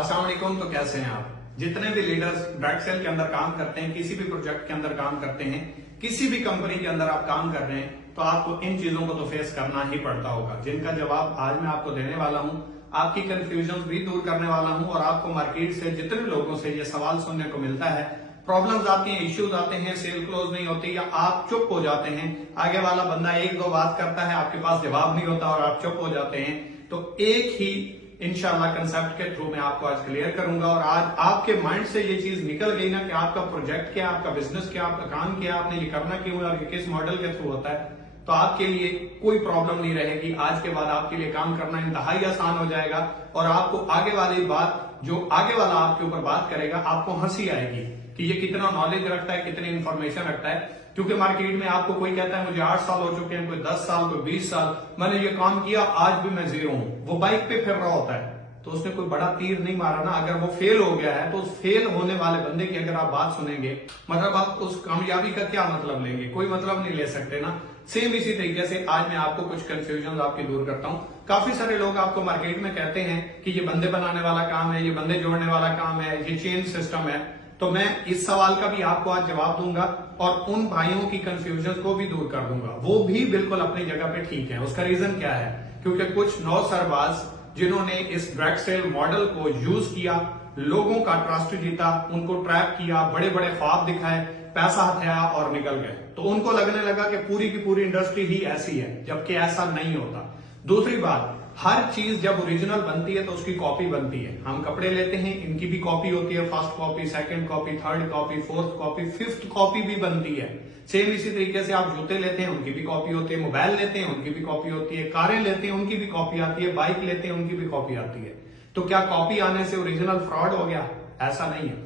अस्सलाम वालेकुम। तो कैसे हैं आप? जितने भी लीडर्स डायरेक्ट सेल के अंदर काम करते हैं, किसी भी प्रोजेक्ट के अंदर काम करते हैं, किसी भी कंपनी के अंदर आप काम कर रहे हैं, तो आपको इन चीजों को तो फेस करना ही पड़ता होगा, जिनका जवाब आज मैं आपको देने वाला हूं। आपकी कंफ्यूजन भी दूर करने वाला हूं और आपको मार्केट से जितने लोगों से ये सवाल सुनने को मिलता है, प्रॉब्लम्स आती हैं, इश्यूज आते हैं, सेल क्लोज नहीं होती या आप चुप हो जाते हैं, आगे वाला बंदा एक दो बात करता है, आपके पास जवाब नहीं होता और आप चुप हो जाते हैं, तो एक ही इंशाल्लाह कंसेप्ट के थ्रू मैं आपको आज क्लियर करूंगा। और आज आपके माइंड से ये चीज निकल गई ना कि आपका प्रोजेक्ट क्या, आपका बिजनेस क्या, आपका काम क्या, आपने ये करना क्यों और किस मॉडल के थ्रू होता है, तो आपके लिए कोई प्रॉब्लम नहीं रहेगी। आज के बाद आपके लिए काम करना इंतहाई आसान हो जाएगा और आपको आगे वाली बात, जो आगे वाला आपके ऊपर बात करेगा, आपको हंसी आएगी कि ये कितना नॉलेज रखता है, कितनी इंफॉर्मेशन रखता है। क्योंकि मार्केट में आपको कोई कहता है मुझे 8 साल हो चुके हैं, कोई 10 साल, कोई 20 साल, मैंने ये काम किया, आज भी मैं जीरो हूं। वो बाइक पे फिर रहा होता है, तो उसने कोई बड़ा तीर नहीं मारा ना। अगर वो फेल हो गया है तो उस फेल होने वाले बंदे की अगर आप बात सुनेंगे, मतलब आप उस कामयाबी का क्या मतलब लेंगे? कोई मतलब नहीं ले सकते ना। सेम इसी तरीके से आज मैं आपको कुछ कंफ्यूजन आपकी दूर करता हूं। काफी सारे लोग आपको मार्केट में कहते हैं कि ये बंदे बनाने वाला काम है, ये बंदे जोड़ने वाला काम है, ये चेन सिस्टम है। तो मैं इस सवाल का भी आपको आज जवाब दूंगा और उन भाइयों की कंफ्यूजन को भी दूर कर दूंगा। वो भी बिल्कुल अपनी जगह पे ठीक है। उसका रीजन क्या है? क्योंकि कुछ नौसरबाज जिन्होंने इस डायरेक्ट सेल मॉडल को यूज किया, लोगों का ट्रस्ट जीता, उनको ट्रैप किया, बड़े बड़े ख्वाब दिखाए, पैसा हथिया और निकल गए, तो उनको लगने लगा कि पूरी की पूरी इंडस्ट्री ही ऐसी है, जबकि ऐसा नहीं होता। दूसरी बात, हर चीज जब ओरिजिनल बनती है तो उसकी कॉपी बनती है। हम कपड़े लेते हैं, इनकी भी कॉपी होती है, first copy, second copy, third copy, fourth copy, fifth copy भी बनती है। सेम इसी तरीके से आप जूते लेते हैं, उनकी भी कॉपी होती है, मोबाइल लेते हैं, उनकी भी कॉपी होती है, कारें लेते हैं, उनकी भी कॉपी आती है, बाइक लेते हैं, उनकी भी कॉपी आती है। तो क्या कॉपी आने से ओरिजिनल फ्रॉड हो गया? ऐसा नहीं है।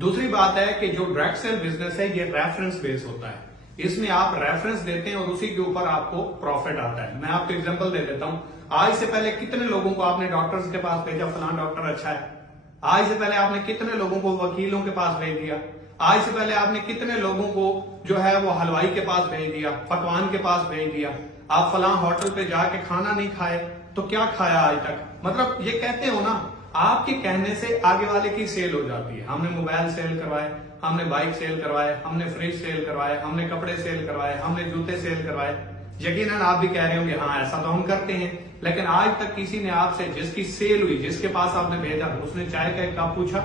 दूसरी बात है कि जो डायरेक्ट सेल बिजनेस है, ये रेफरेंस बेस होता है। इसमें आप रेफरेंस देते हैं और उसी के ऊपर आपको प्रॉफिट आता है। मैं आपको एग्जांपल दे देता हूं। आज से पहले कितने लोगों को आपने डॉक्टर्स के पास भेजा, फलां डॉक्टर अच्छा है? आज से पहले आपने कितने लोगों को वकीलों के पास भेज दिया? आज से पहले आपने कितने लोगों को जो है वो हलवाई के पास भेज दिया, पकवान के पास भेज दिया? आप फलां होटल पे जाके खाना नहीं खाए तो क्या खाया आज तक? मतलब ये कहते हो ना, आपके कहने से आगे वाले की सेल हो जाती है। हमने मोबाइल सेल करवाए, हमने बाइक सेल करवाए, हमने फ्रिज सेल करवाए, हमने कपड़े सेल करवाए, हमने जूते सेल करवाए। यकीनन आप भी कह रहे होंगे हाँ ऐसा तो हम करते हैं, लेकिन आज तक किसी ने आपसे, जिसकी सेल हुई, जिसके पास आपने भेजा, उसने चाय का एक कप पूछा?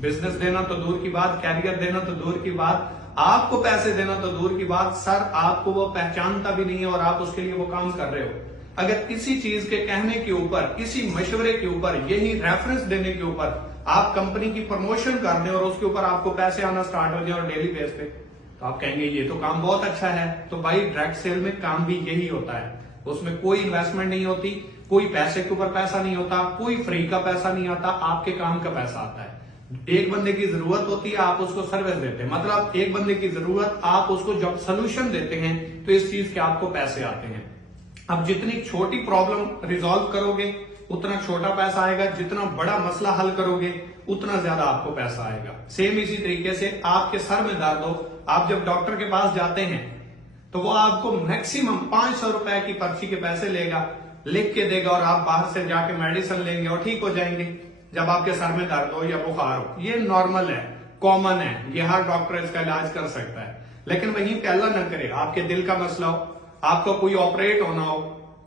बिजनेस देना तो दूर की बात, कैरियर देना तो दूर की बात, आपको पैसे देना तो दूर की बात, सर आपको वो पहचानता भी नहीं है और आप उसके लिए वो काम कर रहे हो। अगर इसी चीज के कहने के ऊपर, इसी मशवरे के ऊपर, यही रेफरेंस देने के ऊपर आप कंपनी की प्रमोशन कर दें और उसके ऊपर आपको पैसे आना स्टार्ट हो जाए और डेली बेस पे, तो आप कहेंगे ये तो काम बहुत अच्छा है। तो भाई डायरेक्ट सेल में काम भी यही होता है। उसमें कोई इन्वेस्टमेंट नहीं होती, कोई पैसे के ऊपर पैसा नहीं होता, कोई फ्री का पैसा नहीं आता, आपके काम का पैसा आता है। एक बंदे की जरूरत होती है, आप उसको सर्विस देते हैं, मतलब एक बंदे की जरूरत, आप उसको जब सोल्यूशन देते हैं तो इस चीज के आपको पैसे आते हैं। अब जितनी छोटी प्रॉब्लम रिजॉल्व करोगे उतना छोटा पैसा आएगा, जितना बड़ा मसला हल करोगे उतना ज्यादा आपको पैसा आएगा। सेम इसी तरीके से आपके सर में दर्द हो, आप जब डॉक्टर के पास जाते हैं तो वो आपको मैक्सिमम 500 रुपए की पर्ची के पैसे लेगा, लिख के देगा और आप बाहर से जाके मेडिसिन लेंगे और ठीक हो जाएंगे। जब आपके सर में दर्द हो या बुखार हो, ये नॉर्मल है, कॉमन है, ये हर डॉक्टर इसका इलाज कर सकता है। लेकिन वहीं पे अल्लाह न करे आपके दिल का मसला हो, आपको कोई ऑपरेट होना हो,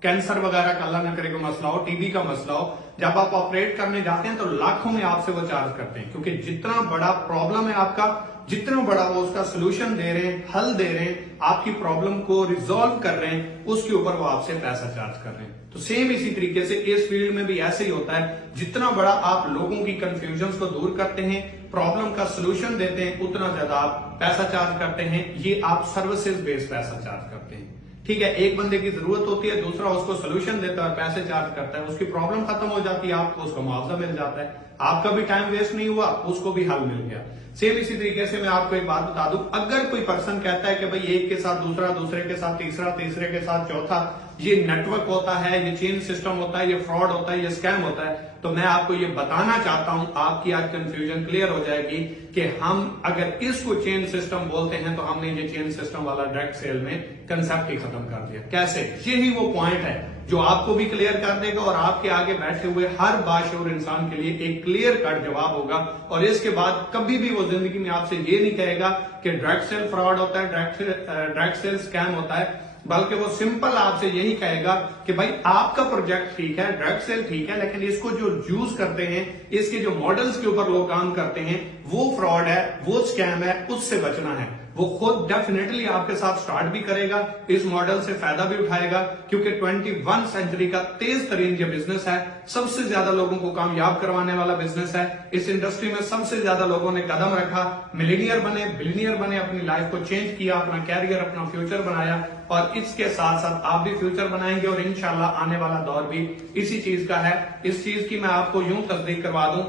कैंसर वगैरह का अल्लाह न करे कोई मसला हो, टीबी का मसला हो, जब आप ऑपरेट करने जाते हैं तो लाखों में आपसे वो चार्ज करते हैं, क्योंकि जितना बड़ा प्रॉब्लम है आपका, जितना बड़ा वो उसका सोल्यूशन दे रहे हैं, हल दे रहे हैं, आपकी प्रॉब्लम को रिजॉल्व कर रहे हैं, उसके ऊपर वो आपसे पैसा चार्ज कर रहे हैं। तो सेम इसी तरीके से इस फील्ड में भी ऐसे ही होता है। जितना बड़ा आप लोगों की कंफ्यूजन को दूर करते हैं, प्रॉब्लम का सोल्यूशन देते हैं, उतना ज्यादा आप पैसा चार्ज करते हैं। ये आप सर्विसेज बेस्ड पैसा चार्ज करते हैं। ठीक है, एक बंदे की जरूरत होती है, दूसरा उसको सोल्यूशन देता है और पैसे चार्ज करता है, उसकी प्रॉब्लम खत्म हो जाती है, आपको उसका मुआवजा मिल जाता है, आपका भी टाइम वेस्ट नहीं हुआ, उसको भी हल मिल गया। सेम इसी तरीके से मैं आपको एक बात बता दूं, अगर कोई पर्सन कहता है कि भाई एक के साथ दूसरा, दूसरे के साथ तीसरा, तीसरे के साथ चौथा, ये नेटवर्क होता है, ये चेन सिस्टम होता है, ये फ्रॉड होता है, ये स्कैम होता है, तो मैं आपको ये बताना चाहता हूं, आपकी आज कंफ्यूजन क्लियर हो जाएगी कि हम अगर इसको चेन सिस्टम बोलते हैं तो हमने ये चेन सिस्टम वाला डायरेक्ट सेल में कंसेप्ट ही खत्म कर दिया। कैसे? यही वो पॉइंट है जो आपको भी क्लियर कर देगा और आपके आगे बैठे हुए हर बाशऊर इंसान के लिए एक क्लियर कट जवाब होगा। और इसके बाद कभी भी वो जिंदगी में आपसे ये नहीं कहेगा कि डायरेक्ट सेल फ्रॉड होता है, डायरेक्ट सेल स्कैम होता है, बल्कि वो सिंपल आपसे यही कहेगा कि भाई आपका प्रोजेक्ट ठीक है, डायरेक्ट सेल ठीक है, लेकिन इसको जो यूज करते हैं, इसके जो मॉडल्स के ऊपर लोग काम करते हैं, वो फ्रॉड है, वो स्कैम है, उससे बचना है। वो खुद डेफिनेटली आपके साथ स्टार्ट भी करेगा, इस मॉडल से फायदा भी उठाएगा, क्योंकि 21 सेंचुरी का तेज तरीन ये बिजनेस है, सबसे ज्यादा लोगों को कामयाब करवाने वाला बिजनेस है। इस इंडस्ट्री में सबसे ज्यादा लोगों ने कदम रखा, मिलीनियर बने, बिलियनियर बने, अपनी लाइफ को चेंज किया, अपना कैरियर, अपना फ्यूचर बनाया, और इसके साथ साथ आप भी फ्यूचर बनाएंगे और इंशाल्लाह आने वाला दौर भी इसी चीज का है। इस चीज की मैं आपको यूं तस्दीक करवा दूं,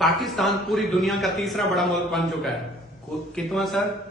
पाकिस्तान पूरी दुनिया का तीसरा बड़ा मुल्क बन चुका है। कितना सर?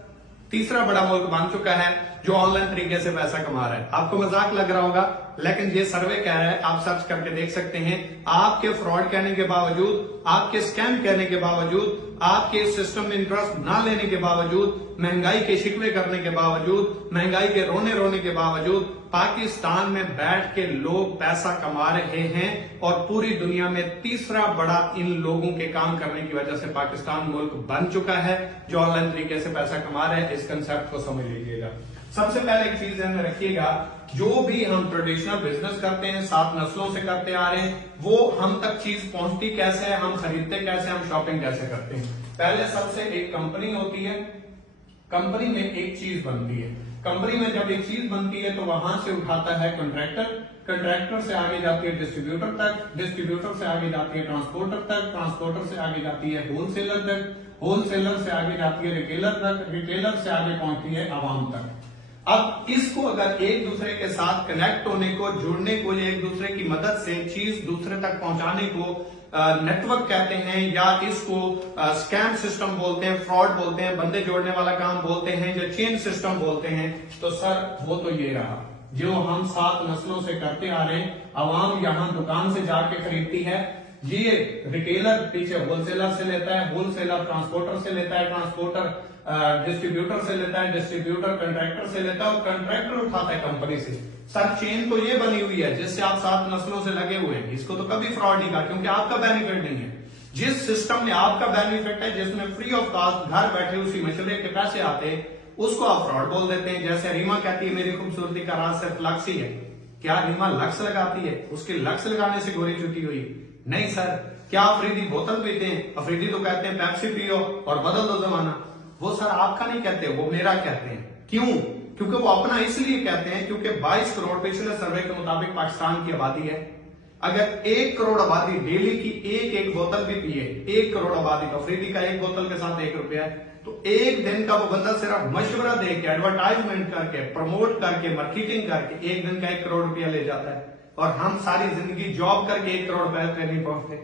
तीसरा बड़ा मुल्क बन चुका है जो ऑनलाइन तरीके से पैसा कमा रहा है। आपको मजाक लग रहा होगा, लेकिन ये सर्वे कह रहा है, आप सर्च करके देख सकते हैं। आपके फ्रॉड कहने के बावजूद, आपके स्कैम कहने के बावजूद, आपके सिस्टम में इंटरेस्ट ना लेने के बावजूद, महंगाई के शिकवे करने के बावजूद, महंगाई के रोने के बावजूद पाकिस्तान में बैठ के लोग पैसा कमा रहे हैं। और पूरी दुनिया में तीसरा बड़ा इन लोगों के काम करने की वजह से पाकिस्तान मुल्क बन चुका है जो ऑनलाइन तरीके से पैसा कमा रहे हैं। इस कंसेप्ट को समझ लीजिएगा। सबसे पहले एक चीज ध्यान में रखिएगा, जो भी हम ट्रेडिशनल बिजनेस करते हैं, 7 नस्लों से करते आ रहे हैं, वो हम तक चीज पहुंचती कैसे है, हम खरीदते कैसे, हम शॉपिंग कैसे करते हैं। पहले सबसे एक कंपनी होती है, कंपनी में एक चीज बनती है, कंपनी में जब एक चीज बनती है तो वहां से उठाता है कॉन्ट्रैक्टर, कॉन्ट्रैक्टर से आगे जाती है डिस्ट्रीब्यूटर तक, डिस्ट्रीब्यूटर से आगे जाती है ट्रांसपोर्टर तक, ट्रांसपोर्टर से आगे जाती है होलसेलर तक, होलसेलर से आगे जाती है रिटेलर तक, रिटेलर से आगे पहुंचती है आवाम तक। अब इसको अगर एक दूसरे के साथ कनेक्ट होने को, जुड़ने को, या एक दूसरे की मदद से चीज दूसरे तक पहुंचाने को नेटवर्क कहते हैं, या इसको स्कैम सिस्टम बोलते हैं, फ्रॉड बोलते हैं, बंदे जोड़ने वाला काम बोलते हैं, या चेन सिस्टम बोलते हैं। तो सर वो तो ये रहा जो हम 7 नस्लों से करते आ रहे हैं। आवाम यहाँ दुकान से जाके खरीदती है, ये रिटेलर पीछे होलसेलर से लेता है, होलसेलर ट्रांसपोर्टर से लेता है, ट्रांसपोर्टर डिस्ट्रीब्यूटर से लेता है, डिस्ट्रीब्यूटर कॉन्ट्रैक्टर से लेता है, और कॉन्ट्रैक्टर उठाता है कंपनी से। सर चेन तो ये बनी हुई है जिससे आप 7 नस्लों से लगे हुए हैं, इसको तो कभी फ्रॉड नहीं कहा, क्योंकि आपका बेनिफिट नहीं है। जिस सिस्टम में आपका बेनिफिट है, जिसमें फ्री ऑफ कॉस्ट घर बैठे उसी मशवरे के पैसे आते हैं, उसको आप फ्रॉड बोल देते हैं। जैसे रीमा कहती है मेरी खूबसूरती का राज सिर्फ लक्स ही है। क्या रीमा लक्स लगाती है? उसके लक्स लगाने से गोरी छुट्टी हुई? नहीं सर। क्या अफरीदी बोतल पीते हैं? अफरीदी तो कहते हैं पेप्सी पियो और बदल दो जमाना। वो सर आपका नहीं कहते, वो मेरा कहते हैं। क्यों? क्योंकि वो अपना इसलिए कहते हैं क्योंकि 22 करोड़ पिछले सर्वे के मुताबिक पाकिस्तान की आबादी है। अगर 1 करोड़ आबादी डेली की एक बोतल भी पिए, 1 करोड़ आबादी, तो अफरीदी का एक बोतल के साथ 1 रुपया है, तो एक दिन का वो बंदा सिर्फ मशवरा दे के, एडवर्टाइजमेंट करके, प्रमोट करके, मार्केटिंग करके 1 दिन का 1 करोड़ रुपया ले जाता है। और हम सारी जिंदगी जॉब करके 1 करोड़ रुपए पे नहीं पहुंचते।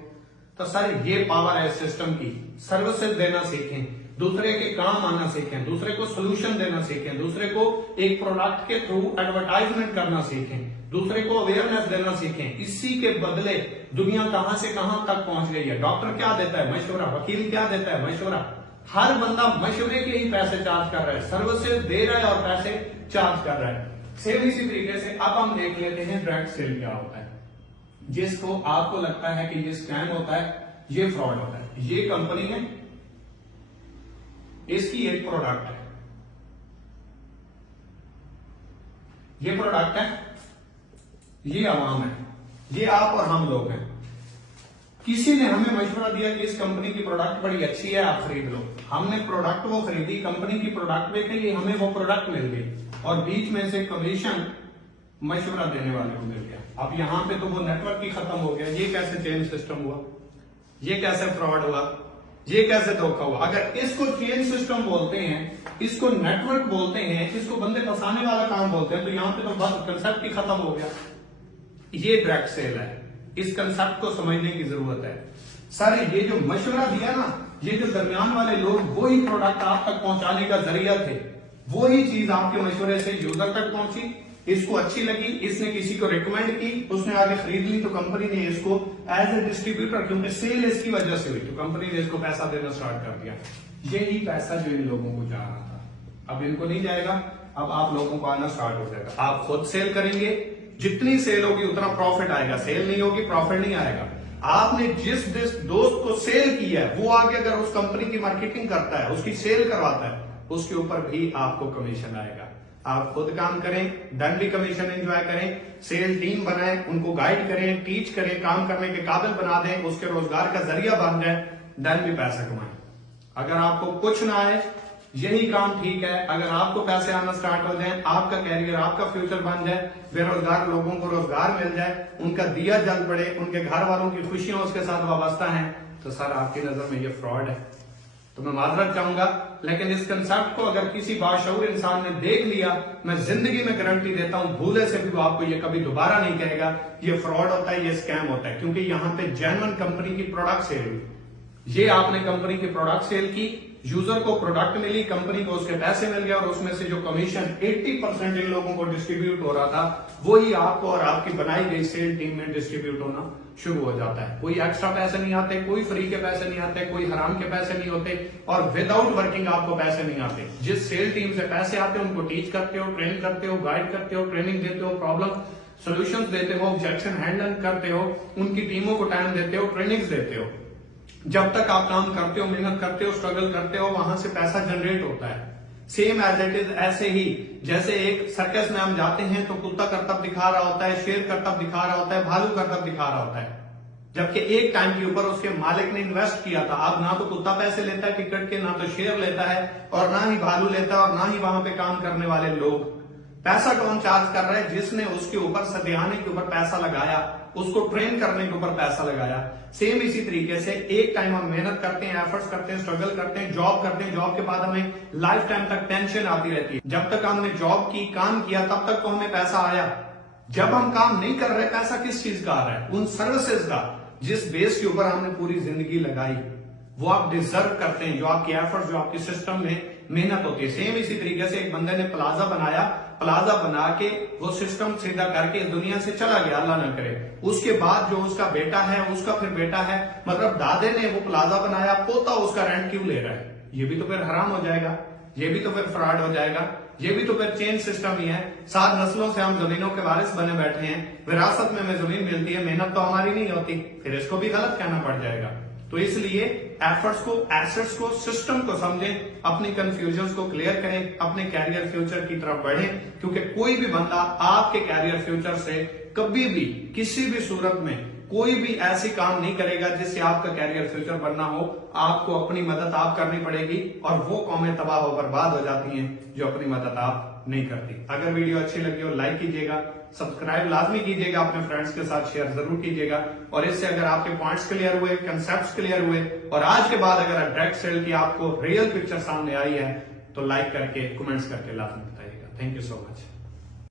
तो सर ये पावर है सिस्टम की। सर्विसेज देना सीखें, दूसरे के काम आना सीखें, दूसरे को सोल्यूशन देना सीखें, दूसरे को एक प्रोडक्ट के थ्रू एडवर्टाइजमेंट करना सीखें, दूसरे को अवेयरनेस देना सीखें। इसी के बदले दुनिया कहां से कहां तक पहुंच गई है। डॉक्टर क्या देता है? मशवरा। वकील क्या देता है? मशवरा। हर बंदा मशवरे के ही पैसे चार्ज कर रहा है, सर्विसेज दे रहा है और पैसे चार्ज कर रहा है। सेम इसी तरीके से अब हम देख लेते हैं डायरेक्ट सेल क्या होता है, जिसको आपको लगता है कि ये स्कैम होता है, ये फ्रॉड होता है। ये कंपनी है, इसकी एक प्रोडक्ट है, ये प्रोडक्ट है, ये आवाम है, ये आप और हम लोग हैं। किसी ने हमें मशवरा दिया कि इस कंपनी की प्रोडक्ट बड़ी अच्छी है, आप खरीद लो। हमने प्रोडक्ट वो खरीदी, कंपनी की प्रोडक्ट देखी, हमें वो प्रोडक्ट मिल गई, और बीच में से कमीशन मशवरा देने वाले को मिल गया। अब यहां पे तो वो नेटवर्क ही खत्म हो गया। ये कैसे चेन सिस्टम हुआ? ये कैसे फ्रॉड हुआ? ये कैसे धोखा हुआ? अगर इसको चेन सिस्टम बोलते हैं, इसको नेटवर्क बोलते हैं, इसको बंदे फंसाने वाला काम बोलते हैं, तो यहां पे तो बस कंसेप्ट ही खत्म हो गया। ये डायरेक्ट सेल है, इस कंसेप्ट को समझने की जरूरत है। सर ये जो मशवरा दिया ना, ये जो दरमियान वाले लोग, वो ही प्रोडक्ट आप तक पहुंचाने का जरिया थे, वो ही चीज आपके मशवरे से यूजर तक पहुंची, इसको अच्छी लगी, इसने किसी को रिकमेंड की, उसने आगे खरीद ली, तो कंपनी ने इसको एज ए डिस्ट्रीब्यूटर, क्योंकि सेल इसकी वजह से हुई, तो कंपनी ने इसको पैसा देना स्टार्ट कर दिया। यही पैसा जो इन लोगों को जा रहा था, अब इनको नहीं जाएगा, अब आप लोगों को आना स्टार्ट हो जाएगा। आप खुद सेल करेंगे, जितनी सेल होगी उतना प्रॉफिट आएगा, सेल नहीं होगी प्रॉफिट नहीं आएगा। आपने जिस दोस्त को सेल किया है वो आगे अगर उस कंपनी की मार्केटिंग करता है, उसकी सेल करवाता है, उसके ऊपर भी आपको कमीशन आएगा। आप खुद काम करें, डन भी कमीशन एंजॉय करें, सेल टीम बनाएं, उनको गाइड करें, टीच करें, काम करने के काबिल बना दें, उसके रोजगार का जरिया बन जाए, डन भी पैसा कमाएं। अगर आपको कुछ ना आए यही काम ठीक है। अगर आपको पैसे आना स्टार्ट हो जाए, आपका कैरियर, आपका फ्यूचर बन जाए, बेरोजगार लोगों को रोजगार मिल जाए, उनका दिया जल पड़े, उनके घर वालों की खुशियां उसके साथ वाबस्ता हैं, तो सर आपकी नजर में ये फ्रॉड है। तो मैं माजरत चाहूंगा, लेकिन इस कंसेप्ट को अगर किसी बाशऊर इंसान ने देख लिया, मैं जिंदगी में गारंटी देता हूं भूले से भी वो आपको ये कभी दोबारा नहीं कहेगा ये फ्रॉड होता है, ये स्कैम होता है। क्योंकि यहाँ पे जेन्युइन कंपनी की प्रोडक्ट सेल हुई, ये आपने कंपनी की प्रोडक्ट सेल की, यूजर को प्रोडक्ट मिली, कंपनी को उसके पैसे मिल गए, और उसमें से जो कमीशन 80% इन लोगों को डिस्ट्रीब्यूट हो रहा था वही आपको और आपकी बनाई गई सेल टीम में डिस्ट्रीब्यूट होना शुरू हो जाता है। कोई एक्स्ट्रा पैसे नहीं आते, कोई फ्री के पैसे नहीं आते, कोई हराम के पैसे नहीं होते, और विदाउट वर्किंग आपको पैसे नहीं आते। जिस सेल टीम से पैसे आते हैं उनको टीच करते हो, ट्रेन करते हो, गाइड करते हो, ट्रेनिंग देते हो, प्रॉब्लम सोल्यूशन देते हो, ऑब्जेक्शन हैंडल करते हो, उनकी टीमों को टाइम देते हो, ट्रेनिंग देते हो। जब तक आप काम करते हो, मेहनत करते हो, स्ट्रगल करते हो, वहां से पैसा जनरेट होता है। सेम एज इट इज ऐसे ही जैसे एक सर्कस में हम जाते हैं तो कुत्ता करतब दिखा रहा होता है, शेर करतब दिखा रहा होता है, भालू करतब दिखा रहा होता है, जबकि एक टाइम के ऊपर उसके मालिक ने इन्वेस्ट किया था। अब ना तो कुत्ता पैसे लेता है टिकट के, ना तो शेर लेता है, और ना ही भालू लेता है, और ना ही वहां पे काम करने वाले लोग। पैसा कौन चार्ज कर रहा है? जिसने उसके ऊपर सदियाने के ऊपर पैसा लगाया, उसको ट्रेन करने के ऊपर पैसा लगाया। सेम इसी तरीके से एक टाइम हम मेहनत करते हैं, एफर्ट्स करते हैं, स्ट्रगल करते हैं, जॉब करते हैं, जॉब के बाद हमें लाइफ टाइम तक टेंशन आती रहती है। जब तक हमने जॉब की, काम किया, तब तक तो हमें पैसा आया। जब हम काम नहीं कर रहे, पैसा किस चीज का आ रहा है? उन सर्विसेज का जिस बेस के ऊपर हमने पूरी जिंदगी लगाई, वो आप डिजर्व करते हैं, जो आपकी एफर्ट्स, जो आपकी सिस्टम में मेहनत होती है। सेम इसी तरीके से एक बंदे ने प्लाजा बनाया, प्लाजा बना के वो सिस्टम सीधा करके दुनिया से चला गया, अल्लाह ना करे। उसके बाद जो उसका बेटा है, उसका फिर बेटा है, मतलब दादे ने वो प्लाजा बनाया, पोता उसका रेंट क्यों ले रहा है? ये भी तो फिर हराम हो जाएगा, ये भी तो फिर फ्रॉड हो जाएगा, ये भी तो फिर चेंज सिस्टम ही है। 7 नस्लों से हम जमीनों के वारिस बने बैठे हैं, विरासत में हमें जमीन मिलती है, मेहनत तो हमारी नहीं होती, फिर इसको भी गलत कहना पड़ जाएगा। तो इसलिए एफर्ट्स को, एसेट्स को, सिस्टम को समझें, अपनी कंफ्यूजन को क्लियर करें, अपने कैरियर फ्यूचर की तरफ बढ़ें। क्योंकि कोई भी बंदा आपके कैरियर फ्यूचर से कभी भी किसी भी सूरत में कोई भी ऐसी काम नहीं करेगा जिससे आपका कैरियर फ्यूचर बनना हो। आपको अपनी मदद आप करनी पड़ेगी, और वो कौमें तबाह हो बर्बाद हो जाती हैं जो अपनी मदद आप नहीं करती। अगर वीडियो अच्छी लगी हो लाइक कीजिएगा, सब्सक्राइब लाजमी कीजिएगा, अपने फ्रेंड्स के साथ शेयर जरूर कीजिएगा। और इससे अगर आपके पॉइंट्स क्लियर हुए, कंसेप्ट्स क्लियर हुए, और आज के बाद अगर डायरेक्ट सेल की आपको रियल पिक्चर सामने आई है, तो लाइक करके, कमेंट्स करके लाजमी बताइएगा। Thank you so much.